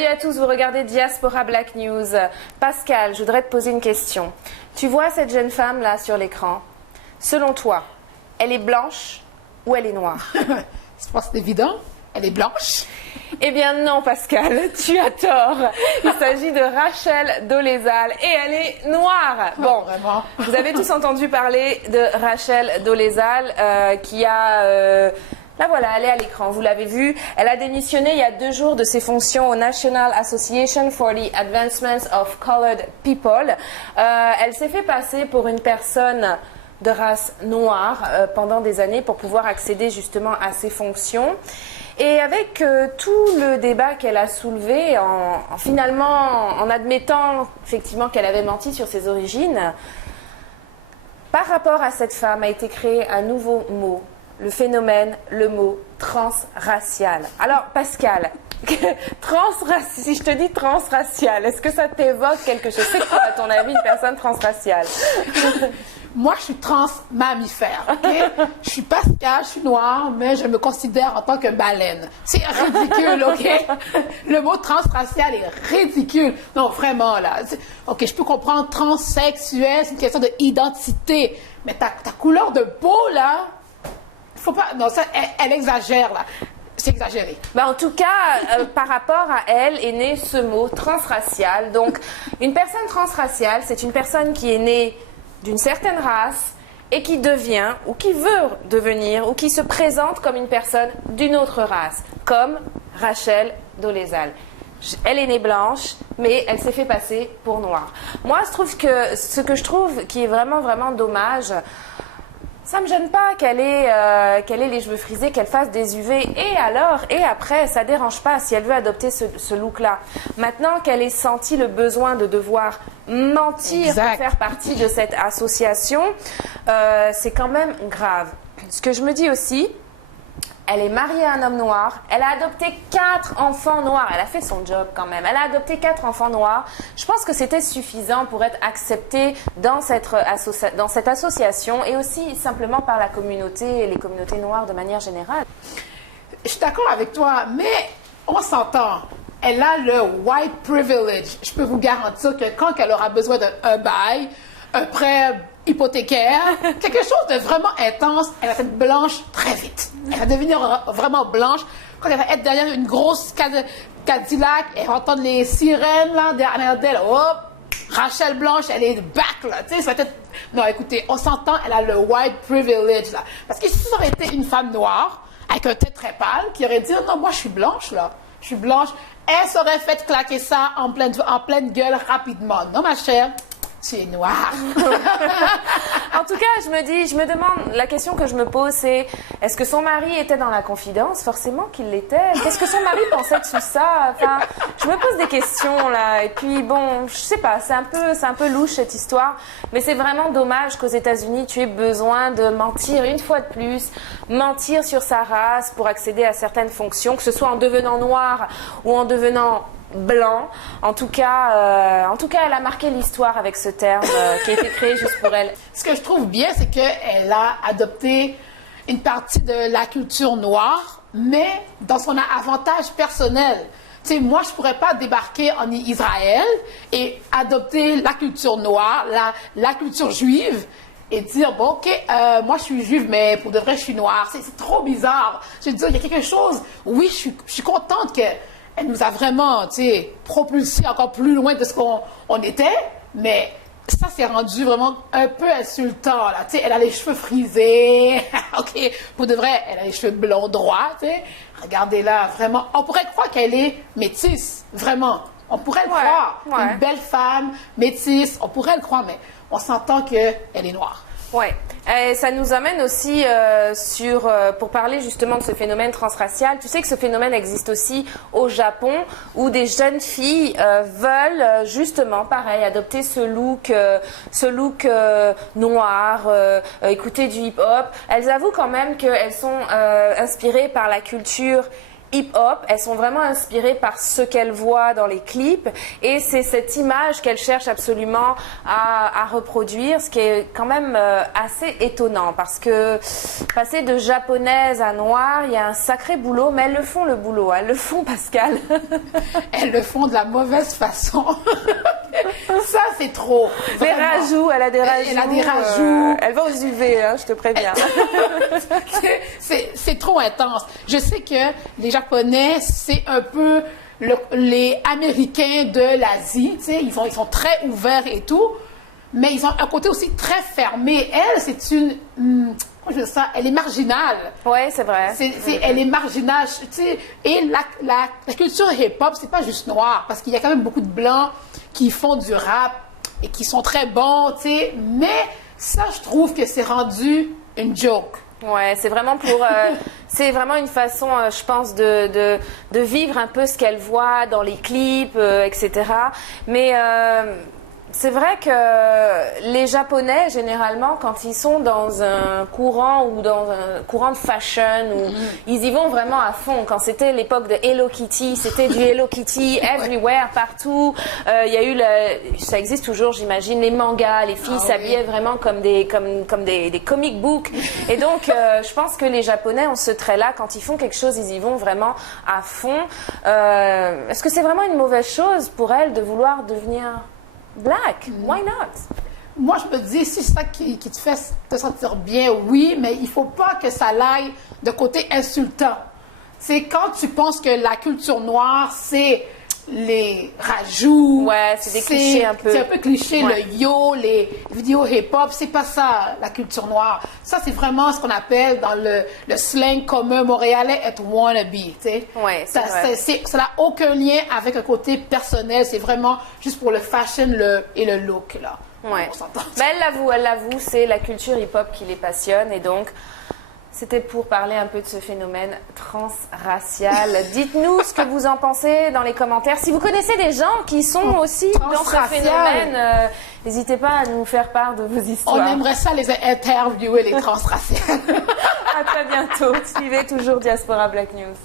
Salut à tous, vous regardez Diaspora Black News. Pascal, je voudrais te poser une question. Tu vois cette jeune femme là sur l'écran? Selon toi, elle est blanche ou elle est noire? Je pense que c'est évident. Elle est blanche. Eh bien non, Pascal, tu as tort. Il s'agit de Rachel Dolezal et elle est noire. Bon, vraiment. Vous avez tous entendu parler de Rachel Dolezal qui a... Là voilà, elle est à l'écran, vous l'avez vu. Elle a démissionné il y a 2 jours de ses fonctions au National Association for the Advancement of Colored People. Elle s'est fait passer pour une personne de race noire pendant des années pour pouvoir accéder justement à ses fonctions. Et avec tout le débat qu'elle a soulevé, finalement en admettant effectivement qu'elle avait menti sur ses origines, par rapport à cette femme a été créé un nouveau mot, le phénomène, le mot transracial. Alors Pascal, si je te dis transracial, est-ce que ça t'évoque quelque chose? C'est quoi à ton avis une personne transraciale? Moi, je suis transmammifère, ok? Je suis Pascal, je suis noire, mais je me considère en tant que baleine. C'est ridicule, ok? Le mot transracial est ridicule. Non, vraiment, là. Ok, je peux comprendre transsexuel, c'est une question d'identité. Mais ta couleur de peau, là, faut pas... Non, ça, elle exagère, là. C'est exagéré. Ben, en tout cas, par rapport à elle est né ce mot transracial. Donc, une personne transraciale, c'est une personne qui est née d'une certaine race et qui devient ou qui veut devenir ou qui se présente comme une personne d'une autre race, comme Rachel Dolezal. Elle est née blanche, mais elle s'est fait passer pour noire. Moi, ce que je trouve qui est vraiment, vraiment dommage, ça me gêne pas qu'elle ait les cheveux frisés, qu'elle fasse des UV, et alors, et après, ça dérange pas si elle veut adopter ce look-là. Maintenant qu'elle ait senti le besoin de devoir mentir pour faire partie de cette association, c'est quand même grave. Ce que je me dis aussi, elle est mariée à un homme noir, elle a adopté 4 enfants noirs, elle a fait son job quand même, elle a adopté 4 enfants noirs. Je pense que c'était suffisant pour être acceptée dans cette association et aussi simplement par la communauté et les communautés noires de manière générale. Je suis d'accord avec toi, mais on s'entend. Elle a le white privilege. Je peux vous garantir que quand elle aura besoin d'un bail, un prêt hypothécaire, quelque chose de vraiment intense, elle va être blanche très vite. Elle va devenir vraiment blanche. Quand elle va être derrière une grosse Cadillac, elle va entendre les sirènes là, derrière d'elle. Hop! Rachel blanche, elle est back là. Tu sais, ça va être... Non, écoutez, on s'entend, elle a le white privilege là. Parce que si ça aurait été une femme noire, avec un teint très pâle, qui aurait dit non, moi je suis blanche là. Je suis blanche. Elle s'aurait fait claquer ça en pleine gueule rapidement. Non, ma chère. Tu es noire. En tout cas, je me demande, la question que je me pose, c'est est-ce que son mari était dans la confidence? Forcément qu'il l'était. Qu'est-ce que son mari pensait de tout ça? Enfin, je me pose des questions là. Et puis bon, je sais pas, c'est un peu louche cette histoire. Mais c'est vraiment dommage qu'aux États-Unis, tu aies besoin de mentir une fois de plus, mentir sur sa race pour accéder à certaines fonctions, que ce soit en devenant noire ou en devenant blanc. En tout cas, elle a marqué l'histoire avec ce terme qui a été créé juste pour elle. Ce que je trouve bien, c'est qu'elle a adopté une partie de la culture noire, mais dans son avantage personnel. Tu sais, moi, je pourrais pas débarquer en Israël et adopter la culture noire, la culture juive, et dire, bon, OK, moi, je suis juive, mais pour de vrai, je suis noire. C'est trop bizarre. Je veux dire, il y a quelque chose... Oui, je suis contente que elle nous a vraiment, tu sais, propulsé encore plus loin de ce qu'on était, mais ça s'est rendu vraiment un peu insultant, là. Tu sais, elle a les cheveux frisés, ok, pour de vrai, elle a les cheveux blonds droits, tu sais. Regardez-là, vraiment, on pourrait croire qu'elle est métisse, vraiment. On pourrait le croire, une belle femme, métisse, on pourrait le croire, mais on s'entend qu'elle est noire. Ouais, ça nous amène aussi pour parler justement de ce phénomène transracial. Tu sais que ce phénomène existe aussi au Japon, où des jeunes filles veulent justement, pareil, adopter ce look noir, écouter du hip-hop. Elles avouent quand même qu'elles sont inspirées par la culture hip-hop, elles sont vraiment inspirées par ce qu'elles voient dans les clips et c'est cette image qu'elles cherchent absolument à reproduire, ce qui est quand même assez étonnant parce que passer de japonaise à noire, il y a un sacré boulot, mais elles le font le boulot, elles le font Pascal. Elles le font de la mauvaise façon. Ça, c'est trop. Les rajouts, elle a des rajouts. Elle a des rajouts. Elle va aux UV, hein, je te préviens. C'est trop intense. Je sais que les Japonais, c'est un peu les Américains de l'Asie. Tu sais, ils sont très ouverts et tout, mais ils ont un côté aussi très fermé. Elle, c'est une... comment je veux dire ça? Elle est marginale. Oui, c'est vrai. Elle est marginale. Tu sais, et la culture hip-hop, c'est pas juste noir, parce qu'il y a quand même beaucoup de Blancs qui font du rap et qui sont très bons, tu sais. Mais ça, je trouve que c'est rendu une joke. Ouais, c'est vraiment c'est vraiment une façon, je pense, de vivre un peu ce qu'elle voit dans les clips, etc. Mais c'est vrai que les Japonais, généralement, quand ils sont dans un courant ou dans un courant de fashion, ils y vont vraiment à fond. Quand c'était l'époque de Hello Kitty, c'était du Hello Kitty everywhere, partout. Il y a eu, ça existe toujours, j'imagine, les mangas, les filles s'habillaient vraiment comme des comic books. Et donc, je pense que les Japonais ont ce trait-là. Quand ils font quelque chose, ils y vont vraiment à fond. Est-ce que c'est vraiment une mauvaise chose pour elles de vouloir devenir Black? Why not? Moi, je me dis, si c'est ça qui te fait te sentir bien, oui, mais il faut pas que ça aille de côté insultant. C'est quand tu penses que la culture noire, c'est les rajouts. Ouais, c'est des clichés un peu. C'est un peu cliché, le yo, les vidéos hip-hop. C'est pas ça, la culture noire. Ça, c'est vraiment ce qu'on appelle dans le slang commun montréalais être wannabe, tu sais. Ouais, ça n'a aucun lien avec un côté personnel. C'est vraiment juste pour le fashion et le look, là. Ouais. Mais elle l'avoue, c'est la culture hip-hop qui les passionne et donc... C'était pour parler un peu de ce phénomène transracial. Dites-nous ce que vous en pensez dans les commentaires. Si vous connaissez des gens qui sont aussi dans ce phénomène, n'hésitez pas à nous faire part de vos histoires. On aimerait ça les interviewer, les transraciales. À très bientôt. Suivez toujours Diaspora Black News.